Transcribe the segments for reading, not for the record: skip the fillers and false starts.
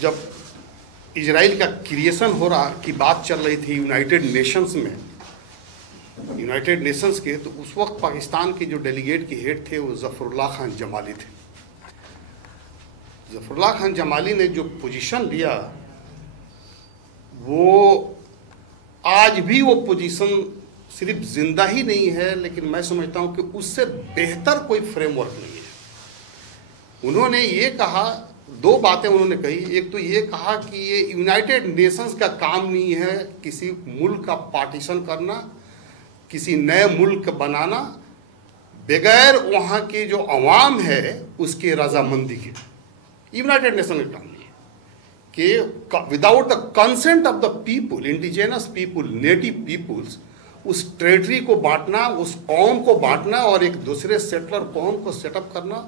जब इजराइल का क्रिएशन हो रहा की बात चल रही थी यूनाइटेड नेशंस में, यूनाइटेड नेशंस के, तो उस वक्त पाकिस्तान के जो डेलीगेट के हेड थे वो ज़फ़रुल्लाह खान जमाली थे। ज़फ़रुल्लाह खान जमाली ने जो पोजीशन लिया वो आज भी वो पोजीशन सिर्फ जिंदा ही नहीं है, लेकिन मैं समझता हूँ कि उससे बेहतर कोई फ्रेमवर्क नहीं है। उन्होंने ये कहा, दो बातें उन्होंने कही। एक तो ये कहा कि ये यूनाइटेड नेशंस का काम नहीं है किसी मुल्क का पार्टीशन करना, किसी नए मुल्क बनाना बगैर वहाँ के जो अवाम है उसके रजामंदी के। यूनाइटेड नेशन का काम नहीं है कि without the consent of the people, indigenous people, native peoples, उस टेरिटरी को बांटना, उस कौम को बांटना और एक दूसरे सेटलर कौम को सेटअप करना,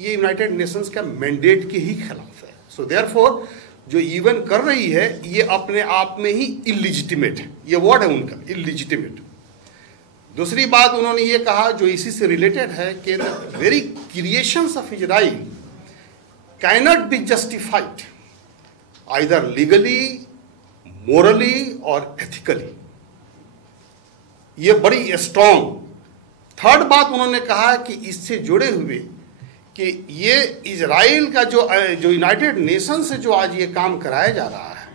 ये यूनाइटेड नेशंस का मैंडेट के ही खिलाफ है। सो देयरफॉर जो यूएन कर रही है ये अपने आप में ही इलिजिटिमेट है, ये वर्ड है उनका, इलिजिटिमेट। दूसरी बात उन्होंने ये कहा जो इसी से रिलेटेड है कि the very creations of Israel cannot be justified either legally, morally और एथिकली। ये बड़ी स्ट्रॉन्ग। थर्ड बात उन्होंने कहा कि इससे जुड़े हुए कि ये इजराइल का जो यूनाइटेड नेशन से जो आज ये काम कराया जा रहा है,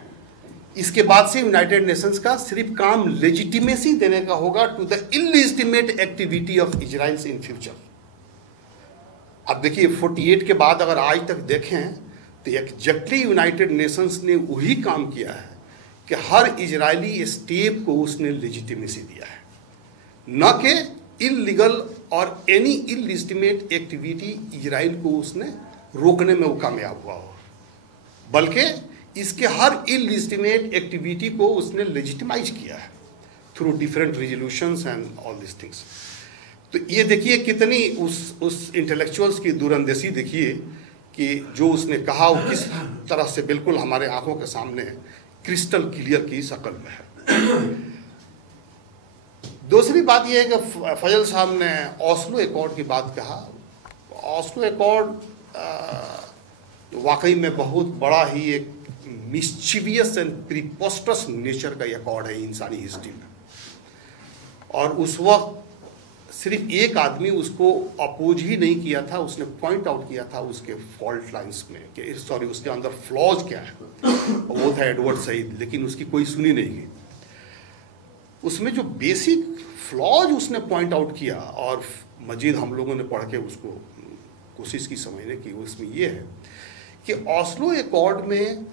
इसके बाद से यूनाइटेड नेशंस का सिर्फ काम लेजिटिमेसी देने का होगा to the illegitimate activity of Israel in future. अब देखिए 48 के बाद अगर आज तक देखें तो एग्जैक्टली यूनाइटेड नेशंस ने वही काम किया है कि हर इजरायली स्टेट को उसने लेजिटिमेसी दिया है, न कि इलीगल और एनी इलिजिटिमेट एक्टिविटी इजराइल को उसने रोकने में वो कामयाब हुआ हो, बल्कि इसके हर इलिजिटिमेट एक्टिविटी को उसने लेजिटिमाइज किया है through different resolutions and all this things. तो ये देखिए कितनी उस इंटेलेक्चुअल्स की दूरंदेशी देखिए कि जो उसने कहा वो किस तरह से बिल्कुल हमारे आंखों के सामने क्रिस्टल क्लियर की शक्ल में है। दूसरी बात यह है कि फजल साहब ने ऑस्लो एकॉर्ड की बात कहा। ऑस्लो एकॉर्ड वाकई में बहुत बड़ा ही एक मिस्चीवियस एंड प्रीपोस्टस नेचर का एकॉर्ड है इंसानी हिस्ट्री में, और उस वक्त सिर्फ एक आदमी उसको अपोज ही नहीं किया था, उसने पॉइंट आउट किया था उसके फॉल्ट लाइंस में कि सॉरी उसके अंदर फ्लॉज क्या है, वो था एडवर्ड सईद, लेकिन उसकी कोई सुनी नहीं गई। उसमें जो बेसिक फ्लॉज उसने पॉइंट आउट किया और मजीद हम लोगों ने पढ़ के उसको कोशिश की समझने की, उसमें ये है कि ऑस्लो एकॉर्ड में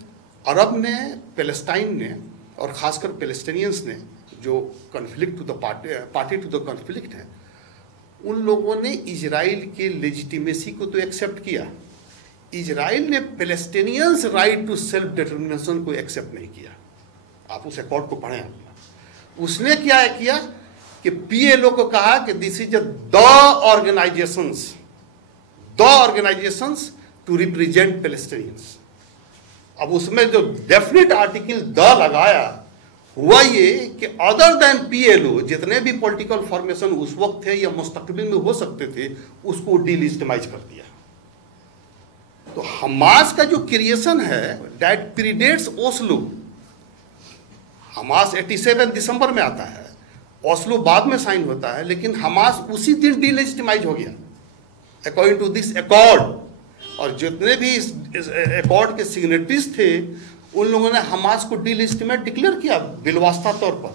अरब ने, पैलेस्टाइन ने और ख़ासकर पैलेस्टीनियंस ने जो conflict to the party to the conflict है, उन लोगों ने इजराइल के लेजिटिमेसी को तो एक्सेप्ट किया, इजराइल ने Palestinians right to self determination को एक्सेप्ट नहीं किया। आप उस एकॉर्ड को पढ़ें। उसने क्या किया कि पीएलओ को कहा कि this is the organisations to represent Palestinians. अब उसमें जो डेफिनेट आर्टिकल द लगाया, हुआ ये कि अदर देन पीएलओ जितने भी पॉलिटिकल फॉर्मेशन उस वक्त थे या मुस्तकबिल में हो सकते थे उसको डिलिजिटिमाइज कर दिया। तो हमास का जो क्रिएशन है दैट प्रीडेट्स ओस्लो। हमास 87 दिसंबर में आता है, ओस्लो बाद में साइन होता है, लेकिन हमास उसी दिन डिलिजिटिमाइज हो गया अकॉर्डिंग टू दिस एकॉर्ड। और जितने भी इस एकॉर्ड के सिग्नेटरीज थे उन लोगों ने हमास को डिलिजिटिमेट डिक्लेयर किया बिलवास्ता तौर पर।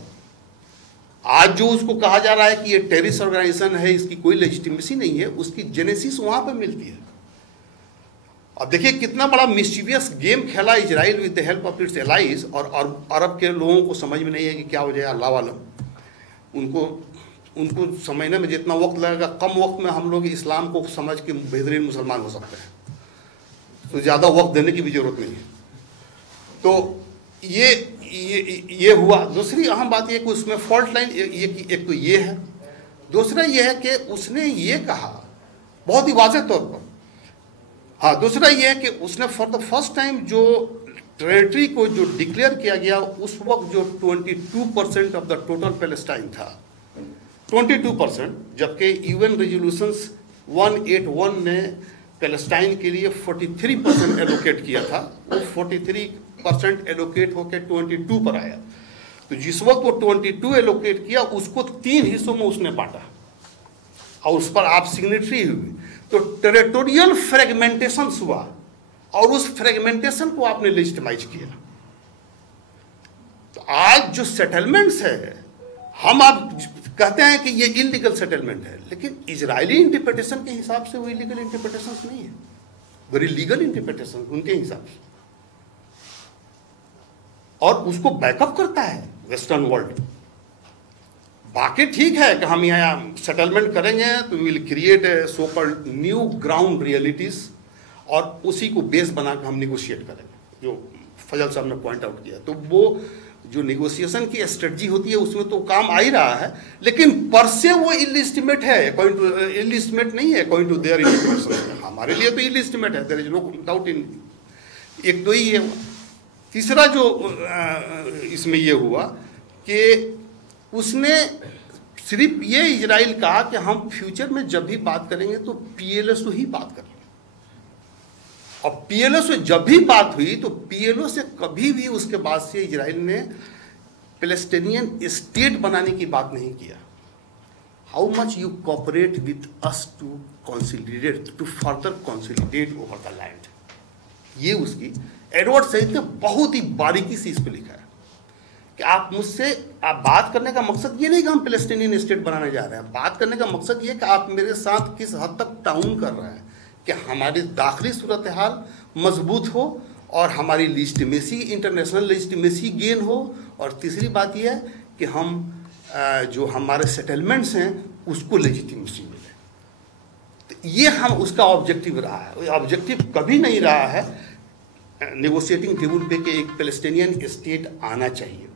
आज जो उसको कहा जा रहा है कि ये टेररिस्ट ऑर्गेनाइजेशन है, इसकी कोई लेजिटिमेसी नहीं है, उसकी जेनेसिस वहां पे मिलती है। अब देखिए कितना बड़ा मिस्चीवियस गेम खेला Israel with the help of its allies, और अरब के लोगों को समझ में नहीं है कि क्या हो जाए, अल्लाह वालम। उनको समझने में जितना वक्त लगेगा, कम वक्त में हम लोग इस्लाम को समझ के बेहतरीन मुसलमान हो सकते हैं, तो ज़्यादा वक्त देने की भी जरूरत नहीं है। तो ये हुआ। दूसरी अहम बात यह कि उसमें फॉल्ट लाइन एक तो ये है, दूसरा ये है कि उसने ये कहा बहुत ही वाज़ेह तौर पर, हाँ, दूसरा ये है कि उसने फॉर द फर्स्ट टाइम जो टेरिटरी को जो डिक्लेयर किया गया उस वक्त जो 22% ऑफ द टोटल पैलेस्टाइन था, 22%, जबकि यूएन रेजोल्यूशंस 181 ने पैलेस्टाइन के लिए 43% एलोकेट किया था, वो 43% एलोकेट होकर 22 पर आया। तो जिस वक्त वो 22 एलोकेट किया, उसको 3 हिस्सों में उसने बांटा और उस पर आप सिग्नेटरी हुए। तो टेरिटोरियल फ्रेगमेंटेशन हुआ और उस फ्रेगमेंटेशन को आपने लेजिटिमाइज किया। तो आज जो सेटलमेंट्स है, हम आप कहते हैं कि ये इलीगल सेटलमेंट है, लेकिन इजरायली इंटरप्रिटेशन के हिसाब से वो इलीगल इंटरप्रिटेशन नहीं है, वेरी लीगल इंटरप्रिटेशन उनके हिसाब से, और उसको बैकअप करता है वेस्टर्न वर्ल्ड। बाकी ठीक है कि हम यहाँ सेटलमेंट करेंगे तो will create so called new ground realities, और उसी को बेस बनाकर हम निगोशिएट करेंगे, जो फजल साहब ने पॉइंट आउट किया। तो वो जो निगोशिएशन की स्ट्रेटजी होती है उसमें तो काम आ ही रहा है, लेकिन पर से वो इलिस्टिमेट है, अकॉर्डिंग टू इलिस्टिमेट नहीं है अकॉर्डिंग टू देयर इंटरप्रिटेशन। हमारे लिए तो इलिस्टिमेट है, there is no doubt in. एक तो ही है। तीसरा जो इसमें ये हुआ कि उसने सिर्फ ये इजराइल कहा कि हम फ्यूचर में जब भी बात करेंगे तो पीएलओ ही बात करेंगे, और पीएलओ से जब भी बात हुई तो पीएलओ से कभी भी उसके बाद से इजराइल ने पैलेस्टीनियन स्टेट बनाने की बात नहीं किया। How much you cooperate with us to consolidate, to further consolidate over the land, ये उसकी एडवर्ड सईद ने बहुत ही बारीकी से इस पर लिखा है कि आप मुझसे, आप बात करने का मकसद ये नहीं कि हम पैलेस्टीनियन स्टेट बनाने जा रहे हैं, बात करने का मकसद ये कि आप मेरे साथ किस हद तक टाउन कर रहे हैं कि हमारी दाखिली सूरत हाल मजबूत हो और हमारी लेजिटिमेसी, इंटरनेशनल लेजिटिमेसी गेन हो, और तीसरी बात यह है कि हम जो हमारे सेटलमेंट्स हैं उसको लेजिटिमेसी मिले। तो ये हम उसका ऑब्जेक्टिव रहा है। ऑब्जेक्टिव कभी नहीं रहा है नेगोशिएटिंग टेबल पे कि एक पैलेस्टीनियन स्टेट आना चाहिए।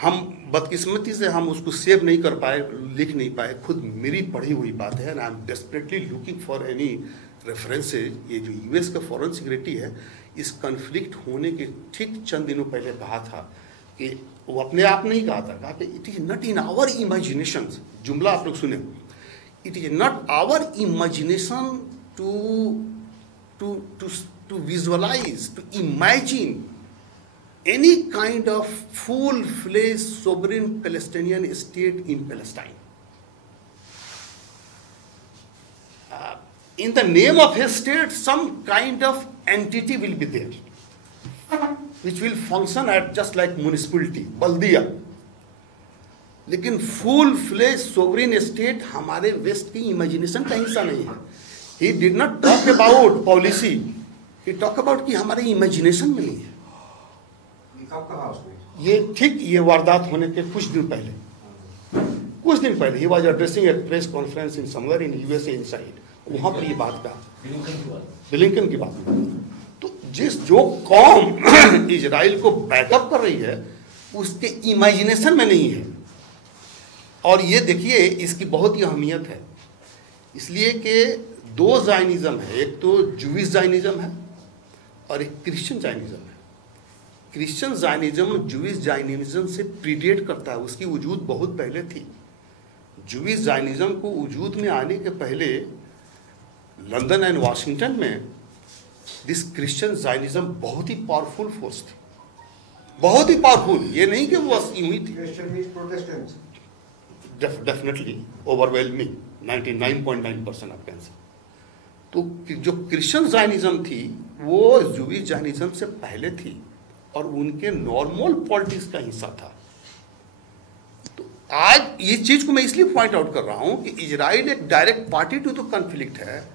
हम बदकिस्मती से हम उसको सेव नहीं कर पाए, लिख नहीं पाए, खुद मेरी पढ़ी हुई बात है, and I am desperately looking for any references. ये जो यूएस का फॉरेन सिक्योरिटी है, इस कन्फ्लिक्ट होने के ठीक चंद दिनों पहले कहा था कि वो अपने आप नहीं कहा कि it is not in our imagination, जुमला आप लोग सुने, it is not our imagination to visualise, to imagine any kind of full-fledged sovereign Palestinian state in Palestine. In the name of his state, some kind of entity will be there, which will function at just like municipality, baldiya. लेकिन full-fledged sovereign state हमारे waste की imagination का हिस्सा नहीं है. He did not talk about policy. He talked about कि हमारे imagination में नहीं है. ये ठीक ये वारदात होने के कुछ दिन पहले he was addressing A press conference in somewhere in USA inside, वहां पर ये बात कहा, ब्लिंकन की बात। तो जो कौम इजराइल को बैकअप कर रही है उसके इमेजिनेशन में नहीं है, और ये देखिए इसकी बहुत ही अहमियत है, इसलिए कि दो जायनिज्म है, एक तो जूइश जायनिज्म है और एक क्रिश्चियन जायनिज्म है। क्रिश्चियन जायनिज्म जूइश जायनिज्म से प्रीडेट करता है, उसकी वजूद बहुत पहले थी। जूइश जायनिज्म को वजूद में आने के पहले लंदन एंड वाशिंगटन में दिस क्रिश्चियन जायनिज्म बहुत ही पावरफुल फोर्स थी, बहुत ही पावरफुल। ये नहीं कि वो यूं ही थी, डेफिनेटली ओवरवेलमिंग 99.9% आप कैन से। तो जो क्रिश्चियन जायनिज्म थी वो जूइश जायनिज्म से पहले थी और उनके नॉर्मल पॉलिटिक्स का हिस्सा था। तो आज ये चीज को मैं इसलिए पॉइंट आउट कर रहा हूं कि इजराइल एक direct party to the conflict है,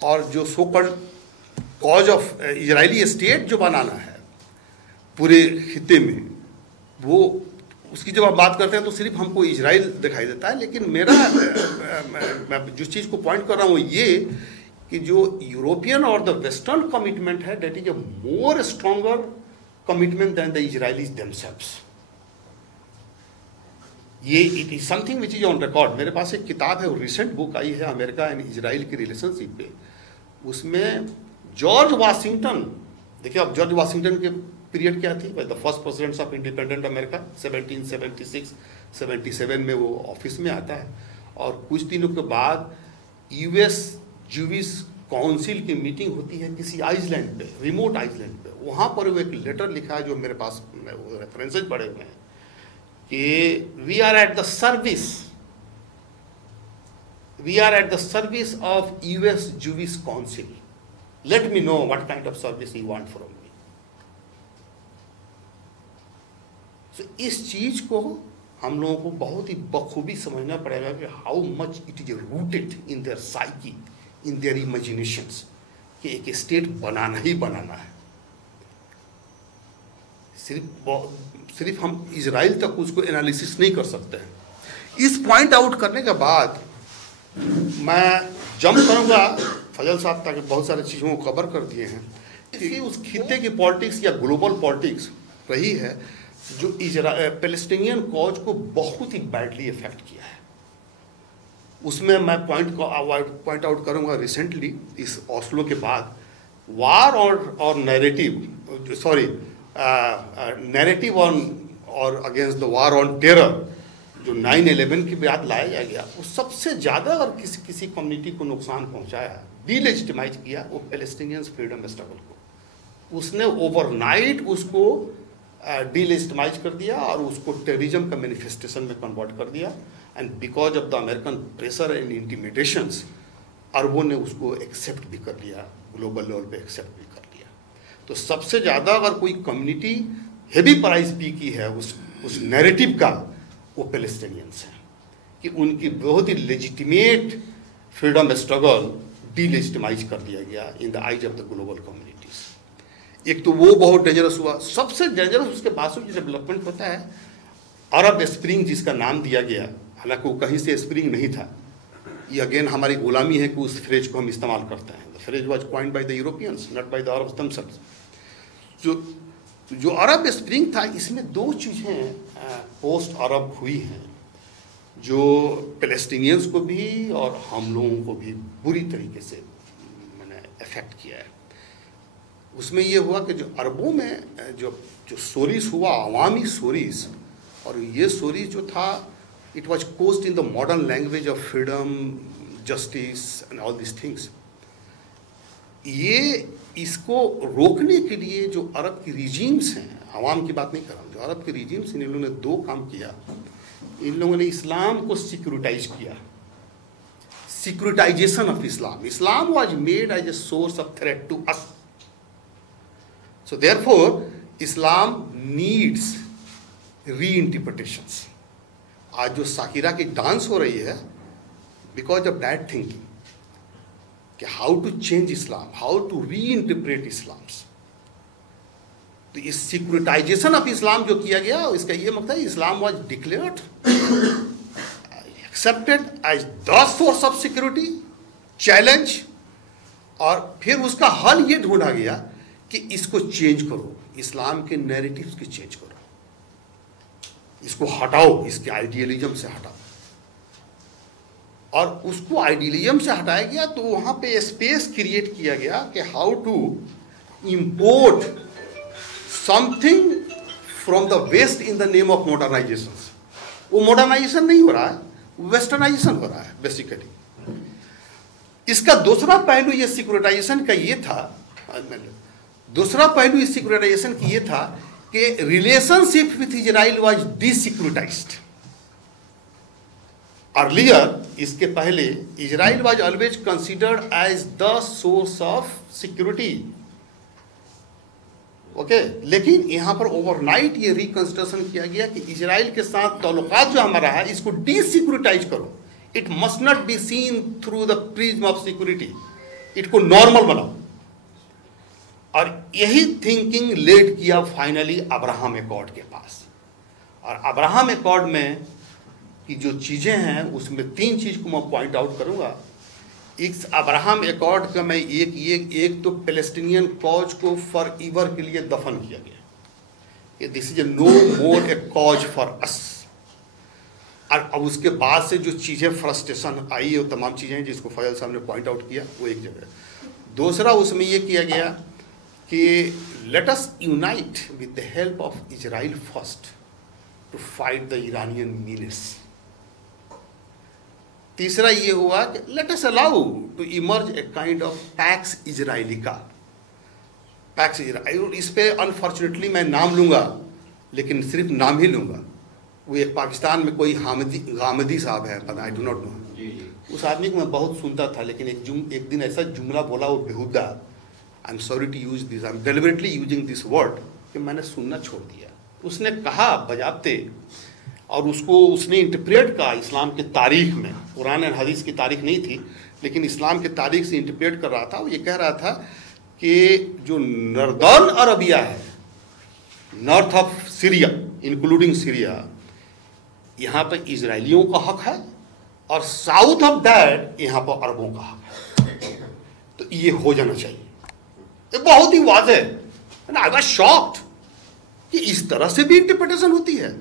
और जो so called cause of Israeli state जो बनाना है पूरे खित्ते में, वो उसकी जब आप बात करते हैं तो सिर्फ हमको इजराइल दिखाई देता है। लेकिन मेरा मैं जिस चीज़ को पॉइंट कर रहा हूँ ये कि जो यूरोपियन और द वेस्टर्न कमिटमेंट है, that is a more stronger commitment than the Israelis themselves. ये it is something which is on record. मेरे पास एक किताब है, रिसेंट बुक आई है अमेरिका एंड इजराइल की रिलेशनशिप पे, उसमें जॉर्ज वाशिंगटन, देखिए अब जॉर्ज वाशिंगटन के पीरियड क्या थी, the first president of independent America 1776-77 में वो ऑफिस में आता है, और कुछ दिनों के बाद यूएस जूइश काउंसिल की मीटिंग होती है किसी आइसलैंड पे, रिमोट आइसलैंड पे, वहाँ पर वो एक लेटर लिखा है जो मेरे पास रेफरेंसेज पड़े हुए हैं कि we are at the service of US Jewish Council. Let me know what kind of service you want from me. So इस चीज को हम लोगों को बहुत ही बखूबी समझना पड़ेगा कि how much it is rooted in their psyche, in their imaginations, कि एक स्टेट बनाना ही बनाना है। सिर्फ हम इजराइल तक उसको एनालिसिस नहीं कर सकते हैं। इस पॉइंट आउट करने के बाद मैं जंप करूंगा फजल साहब, ताकि बहुत सारी चीज़ों को कवर कर दिए हैं कि उस खित्ते की पॉलिटिक्स या ग्लोबल पॉलिटिक्स रही है जो पैलेस्टीनियन कॉज को बहुत ही बैडली इफेक्ट किया है। उसमें मैं पॉइंट आउट करूंगा रिसेंटली इस ओस्लो के बाद वार और नैरेटिव ऑन और against the war on terror जो 9/11 के बाद लाया गया, वो सबसे ज़्यादा अगर किसी कम्युनिटी को नुकसान पहुंचाया, डीलेजिटिमाइज किया, वो पैलेस्टीनियंस फ्रीडम स्ट्रगल को। उसने ओवरनाइट उसको डीलेजिटिमाइज कर दिया और उसको टेररिज्म का मैनिफेस्टेशन में कन्वर्ट कर दिया। And because of the American pressure and intimidations, अरबों ने उसको एक्सेप्ट भी कर लिया, ग्लोबल लेवल पे एक्सेप्ट भी कर लिया। तो सबसे ज़्यादा अगर कोई कम्युनिटी हेवी प्राइस पी की है उस नैरेटिव का, वो पैलेस्टीनियंस हैं कि उनकी बहुत ही लेजिटिमेट फ्रीडम स्ट्रगल डीलेजिटिमाइज कर दिया गया in the eyes of the global communities. एक तो वो बहुत डेंजरस हुआ। सबसे डेंजरस उसके बावजूद जो डेवलपमेंट होता है, अरब स्प्रिंग जिसका नाम दिया गया, हालांकि वो कहीं से स्प्रिंग नहीं था, ये अगेन हमारी गुलामी है कि उस फ्रेज को हम इस्तेमाल करते हैं। The phrase was coined by the Europeans, not by the Arabs themselves. जो अरब स्प्रिंग था, इसमें दो चीज़ें पोस्ट अरब हुई हैं जो पैलेस्टीनियंस को भी और हम लोगों को भी बुरी तरीके से मैंने अफेक्ट किया है। उसमें ये हुआ कि जो अरबों में जो स्टोरीज हुआ, अवामी स्टोरीज, और ये स्टोरीज जो था, it was caused in the modern language of freedom, justice and all this things. ये इसको रोकने के लिए जो अरब की रिजीम्स हैं, अवाम की बात नहीं कर रहा हूँ, जो अरब के रिजीम्स, इन लोगों ने दो काम किया। इन लोगों ने इस्लाम को सिक्योरिटाइज किया, securitization of Islam. Islam was made as a source of threat to us, so therefore Islam needs reinterpretations. आज जो साकिरा की डांस हो रही है, बिकॉज ऑफ दैट थिंकिंग कि how to change Islam, how to reinterpret Islams. तो इस securitisation of इस्लाम जो किया गया, इसका ये मतलब Islam was declared, accepted as the source of security, challenge, और फिर उसका हल ये ढूंढा गया कि इसको चेंज करो, इस्लाम के नैरेटिव्स को चेंज करो, इसको हटाओ, इसके आइडियलिज्म से हटाओ। और उसको आइडियलिज्म से हटाया गया तो वहाँ पे स्पेस क्रिएट किया गया कि how to import something from the west in the name of modernisation. वो मॉडर्नाइजेशन नहीं हो रहा है, वेस्टर्नाइजेशन हो रहा है बेसिकली। इसका दूसरा पहलू ये सिक्योरिटाइजेशन का ये था, दूसरा पहलू इस सिक्योरिटाइजेशन की ये था कि relationship with Israel was desecuritized. Earlier, इसके पहले, Israel was always considered as the source of security, okay. लेकिन यहाँ पर ओवरनाइट ये रिकंस्ट्रक्शन किया गया कि इजराइल के साथ ताल्लुकात जो हमारा है, इसको डिसिक्योरिटाइज करो। It must not be seen through the prism of security, इटको नॉर्मल बनाओ। और यही थिंकिंग लेड किया फाइनली अब्राहम एकॉर्ड के पास। और अब्राहम एकॉर्ड में की जो चीज़ें हैं, उसमें तीन चीज़ को मैं पॉइंट आउट करूंगा। इस अब्राहम एकॉर्ड का मैं एक तो पैलेस्टीनियन कॉज को फॉर एवर के लिए दफन किया गया कि this is no more a cause for us. और अब उसके बाद से जो चीज़ें फ्रस्ट्रेशन आई, वो तमाम चीज़ें जिसको फैजल साहब ने पॉइंट आउट किया, वो एक जगह। दूसरा उसमें ये किया गया कि let us unite with the help of Israel first to fight the Iranian menace. तीसरा ये हुआ कि let us allow to emerge a kind of pax Israelica, pax Israel. इस पे अनफॉर्चुनेटली मैं नाम लूँगा, लेकिन सिर्फ नाम ही लूँगा। वो एक पाकिस्तान में कोई गामदी साहब है, पता आई डू नॉट नो, उस आदमी को मैं बहुत सुनता था, लेकिन एक दिन ऐसा जुमला बोला वो बेहुदा, I am sorry to use this, I am deliberately using this word, कि मैंने सुनना छोड़ दिया। उसने कहा बजाते, और उसने इंटरप्रेट कहा इस्लाम के तारीख में, कुरान और हदीस की तारीख नहीं थी, लेकिन इस्लाम के तारीख से इंटरप्रेट कर रहा था। वो ये कह रहा था कि जो नॉर्दर्न अरबिया है, north of Syria including Syria, यहाँ पर इजराइलियों का हक है, और साउथ ऑफ दैट यहाँ पर अरबों का हक है। तो ये हो जाना चाहिए, ये बहुत ही वाज़ेह है। आई वाज शॉक्ड कि इस तरह से भी इंटरप्रिटेशन होती है।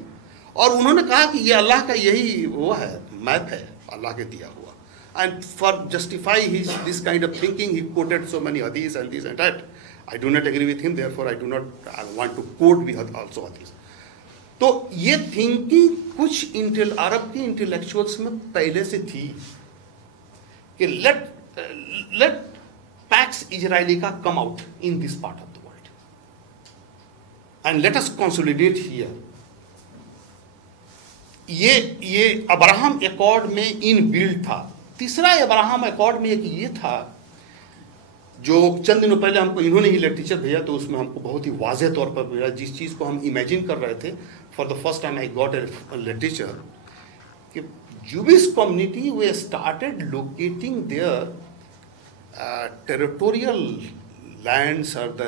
और उन्होंने कहा कि ये अल्लाह का यही वो है, मैप है अल्लाह के दिया हुआ। And for justify his this kind of thinking he quoted so many हदीस and this and that. I do not agree with him, therefore I do not want to quote भी आल्सो हदीस। तो ये thinking कुछ अरब के intellectuals में पहले से थी कि let pax Israelica come out in this part of the world and let us consolidate here. ये अब्राहम एकॉर्ड में इन बिल्ड था। तीसरा अब्राहम एकॉर्ड में एक ये था जो चंद दिनों पहले हमको इन्होंने ही लिटरेचर भेजा, तो उसमें हमको बहुत ही वाज़ेह तौर पर मिला, जिस चीज़ को हम इमेजिन कर रहे थे। For the first time I got A literature कि Jewish community were started locating their territorial lands or the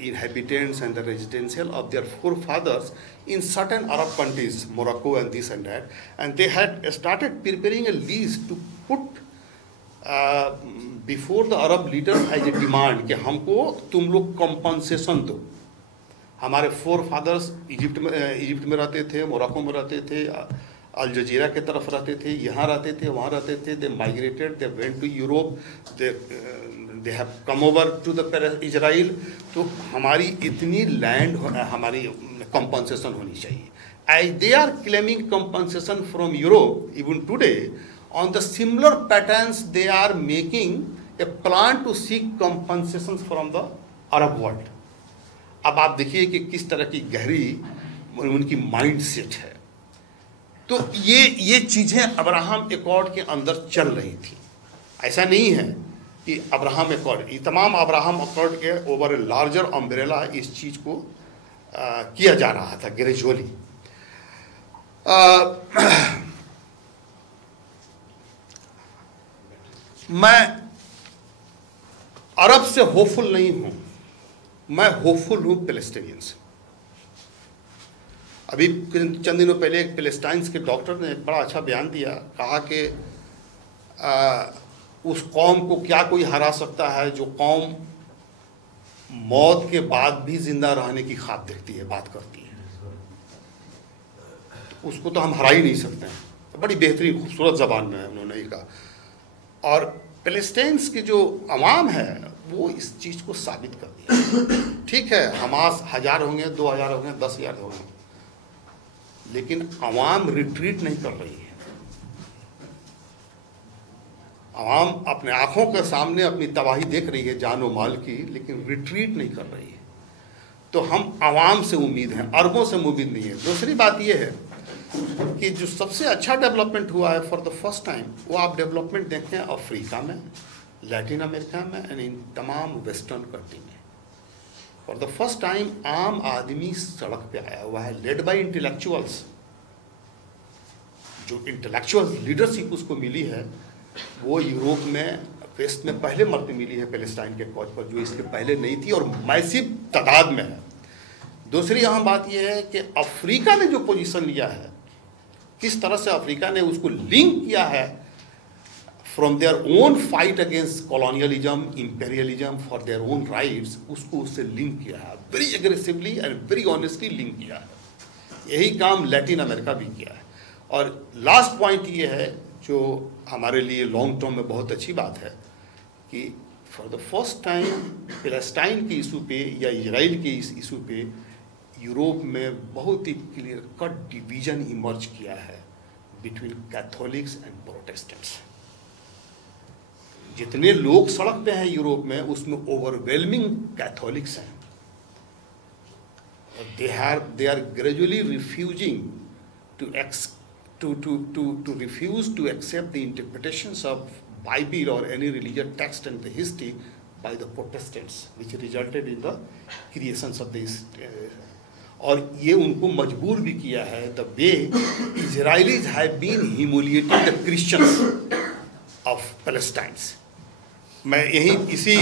inhabitants and the residential of their forefathers in certain Arab countries, Morocco and this and that, and they had started preparing a list to put before the Arab leaders as a demand कि हमको तुम लोग compensation दो। हमारे four fathers Egypt में रहते थे, Morocco में रहते थे, अल जजीरा के तरफ रहते थे, यहाँ रहते थे, वहाँ रहते थे। They migrated, they went to Europe, they have come over to the Israel. तो हमारी इतनी लैंड हमारी कंपनसेशन होनी चाहिए। As they are claiming compensation from Europe even today, on the similar patterns they are making a plan to seek compensation from the Arab world. अब आप देखिए कि किस तरह की गहरी उनकी माइंड सेट है। तो ये चीज़ें अब्राहम एकॉर्ड के अंदर चल रही थी। ऐसा नहीं है कि अब्राहम एकॉर्ड, ये तमाम अब्राहम एकॉर्ड के ओवर ए लार्जर अम्ब्रेला इस चीज़ को किया जा रहा था ग्रेजुअली। मैं अरब से होपफुल नहीं हूँ, मैं होपफुल हूँ पैलेस्टाइनियन से। अभी चंद दिनों पहले एक पैलेस्टाइन के डॉक्टर ने बड़ा अच्छा बयान दिया, कहा कि उस कौम को क्या कोई हरा सकता है जो कौम मौत के बाद भी जिंदा रहने की ख्वाब देखती है, बात करती है। तो उसको तो हम हरा ही नहीं सकते हैं। तो बड़ी बेहतरीन खूबसूरत ज़बान में उन्होंने ये कहा। और पैलेस्टाइन्स की जो अवाम है वो इस चीज़ को साबित कर दिया। ठीक है, हमास 1000 होंगे, 2000 होंगे, 10,000 होंगे, लेकिन अवाम रिट्रीट नहीं कर रही है। अवाम अपने आंखों के सामने अपनी तबाही देख रही है जान और माल की, लेकिन रिट्रीट नहीं कर रही है। तो हम अवाम से उम्मीद हैं, अरबों से उम्मीद नहीं है। दूसरी बात यह है कि जो सबसे अच्छा डेवलपमेंट हुआ है फॉर द फर्स्ट टाइम, वो आप डेवलपमेंट देखें अफ्रीका में, लैटिन अमेरिका में एंड इन तमाम वेस्टर्न कंट्री में। फॉर द फर्स्ट टाइम आम आदमी सड़क पे आया हुआ है, लेड बाय इंटेलेक्चुअल्स। जो इंटेलेक्चुअल लीडरशिप उसको मिली है वो यूरोप में, वेस्ट में पहले मर्तबा मिली है पैलेस्टाइन के कॉज पर, जो इसके पहले नहीं थी और मैसिव तादाद में है। दूसरी अहम बात यह है कि अफ्रीका ने जो पोजीशन लिया है, किस तरह से अफ्रीका ने उसको लिंक किया है from their own fight against colonialism, imperialism, for their own rights, उसको उससे लिंक किया है, very aggressively and very honestly link किया है। यही काम लैटिन अमेरिका भी किया है। और लास्ट पॉइंट ये है जो हमारे लिए लॉन्ग टर्म में बहुत अच्छी बात है कि for the first time Palestine के इशू पे या इजराइल के इस इशू पे यूरोप में बहुत ही क्लियर कट डिवीजन इमर्ज किया है बिटवीन कैथोलिक्स एंड प्रोटेस्टेंट्स। जितने लोग सड़क पे हैं यूरोप में, उसमें ओवरवेलमिंग कैथोलिक्स हैं। they are gradually refusing to refuse to accept the interpretations of Bible or any religious text and the history by the Protestants, which resulted in the creations of this. और ये उनको मजबूर भी किया है, the way Israelis have been humiliating the Christians of Palestine. मैं यही इसी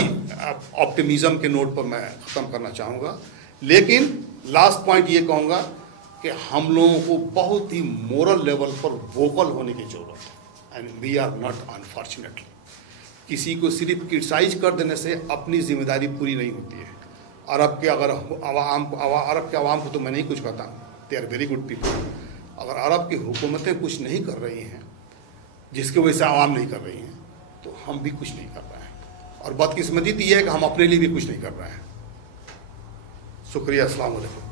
ऑप्टिमिज्म के नोट पर मैं ख़त्म करना चाहूँगा, लेकिन लास्ट पॉइंट ये कहूँगा कि हम लोगों को बहुत ही मोरल लेवल पर वोकल होने की ज़रूरत है, and we are not unfortunately. किसी को सिर्फ क्रिटिसाइज कर देने से अपनी जिम्मेदारी पूरी नहीं होती है। अरब के अवाम को तो मैं नहीं कुछ कहता, they are very good people. अगर अरब की हुकूमतें कुछ नहीं कर रही हैं जिसकी वजह से आवाम नहीं कर रही हैं, तो हम भी कुछ नहीं कर रहे हैं। और बदकिस्मती तो ये है कि हम अपने लिए भी कुछ नहीं कर रहे हैं। शुक्रिया, अस्सलाम वालेकुम।